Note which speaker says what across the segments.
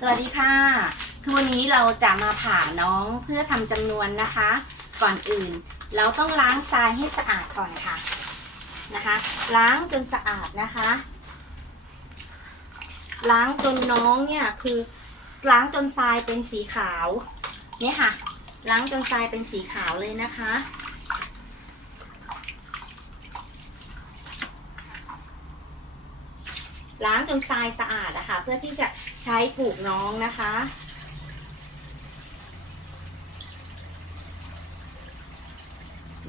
Speaker 1: สวัสดีค่ะ คือวันนี้เราจะมาผ่าน้องเพื่อทำจำนวนนะคะ ก่อนอื่น เราต้องล้างทรายให้สะอาดก่อนค่ะนะคะ ล้างจนสะอาดนะคะ ล้างจนน้องเนี่ยคือล้างจนทรายเป็นสีขาว เนี่ยค่ะ ล้างจนทรายเป็นสีขาวเลยนะคะ ล้างจนทรายสะอาดนะคะเพื่อที่จะใช้ปลูกน้องนะคะ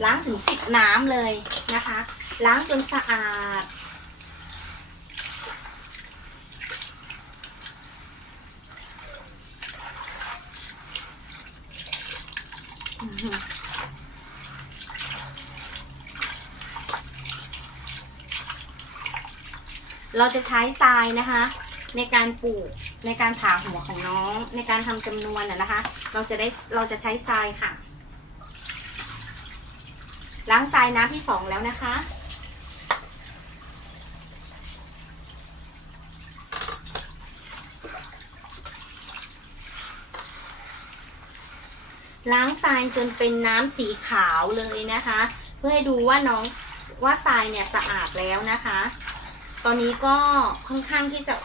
Speaker 1: ล้างถึงสิบน้ำเลยนะคะ ล้างจนสะอาดอือหือ เราจะใช้ทรายนะคะ ในการปลูกในการผ่าหัวของน้อง ในการทำจำนวนน่ะนะคะ เราจะได้เราจะใช้ทรายค่ะ ล้างทรายน้ำที่สองแล้วนะคะล้างทรายจนเป็นน้ำสีขาวเลยนะคะ เพื่อให้ดูว่าน้องว่าทรายเนี่ยสะอาดแล้วนะคะ ตอนนี้ก็ค่อนข้างที่จะ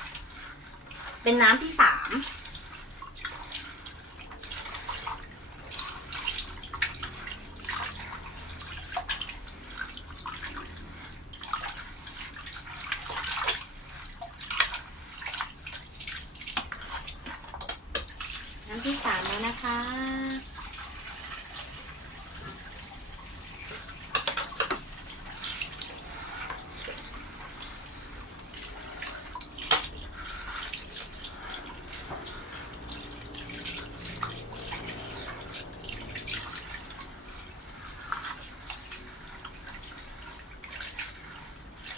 Speaker 1: เป็นน้ำที่สามน้ำที่สามแล้วนะคะ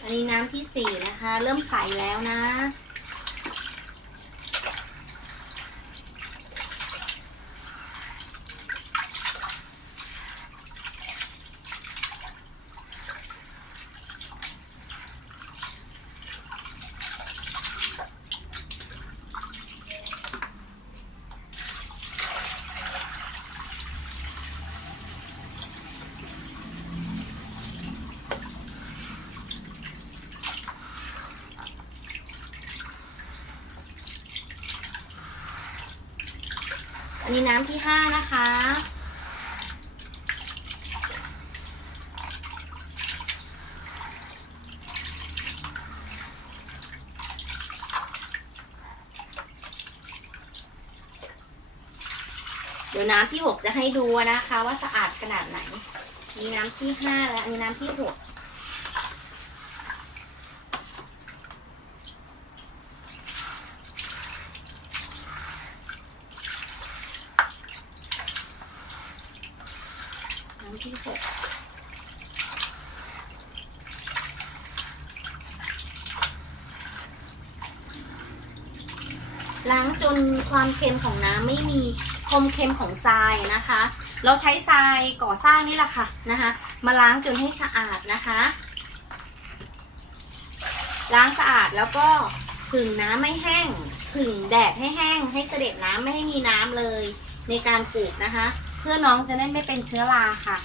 Speaker 1: อันนี้น้ำที่สี่นะคะ เริ่มใสแล้วนะ อันนี้น้ำที่ห้านะคะ เดี๋ยวน้ำที่หกจะให้ดูนะคะ ว่าสะอาดขนาดไหน มีน้ำที่ห้าแล้วอันนี้น้ำที่หก ที่หกล้างจนความเค็มของน้ำไม่มีคมเค็มของทรายนะคะ เราใช้ทรายก่อสร้างนี่แหละค่ะนะคะ มาล้างจนให้สะอาดนะคะ ล้างสะอาดแล้วก็ผึ่งน้ำไม่แห้งผึ่งแดดให้แห้ง ให้เสด็จน้ำไม่ให้มีน้ำเลยในการปลูกนะคะ พื่อน้องจะได้ไม่เป็นเชื้อราค่ะ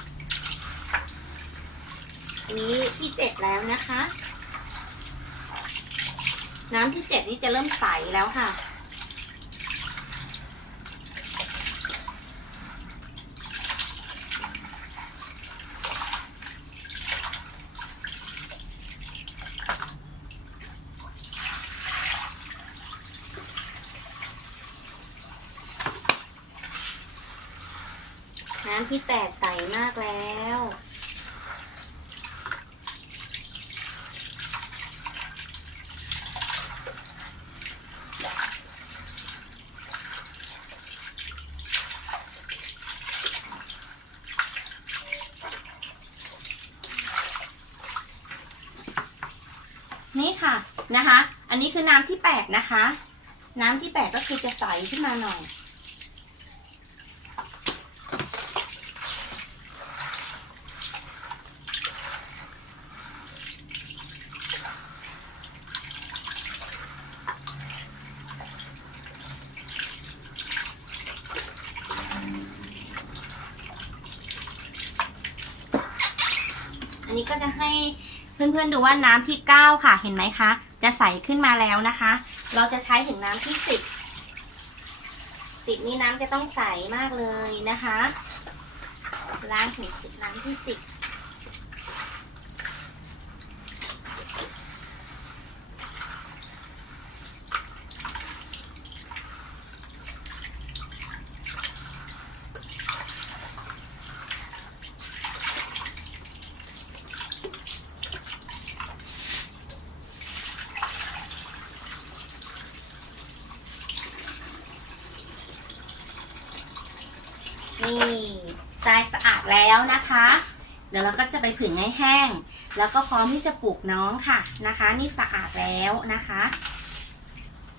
Speaker 1: อันนี้ที่เจ็ดแล้วนะคะ น้ำที่เจ็ดนี่จะเริ่มใสแล้วค่ะ น้ำที่แปดใสมากแล้ว นี่ค่ะนะคะ อันนี้คือน้ำที่แปดนะคะ น้ำที่แปดก็คือจะใสขึ้นมาหน่อยี้ก็จะให้เพื่อนๆดูว่าน้ำที่ 9 ค่ะ เห็นไหมคะ จะใสขึ้นมาแล้วนะคะ เราจะใช้ถึงน้ำที่ 10 10 นี้น้ำจะต้องใสมากเลยนะคะ ล้างถึงน้ำที่ 10 นี่ทรายสะอาดแล้วนะคะ เดี๋ยวเราก็จะไปผึ่งให้แห้ง แล้วก็พร้อมที่จะปลูกน้องค่ะนะคะ นี่สะอาดแล้วนะคะ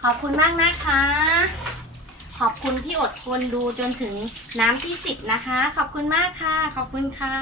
Speaker 1: ขอบคุณมากนะคะ ขอบคุณที่อดทนดูจนถึงน้ำที่สิบนะคะ ขอบคุณมากค่ะ ขอบคุณค่ะ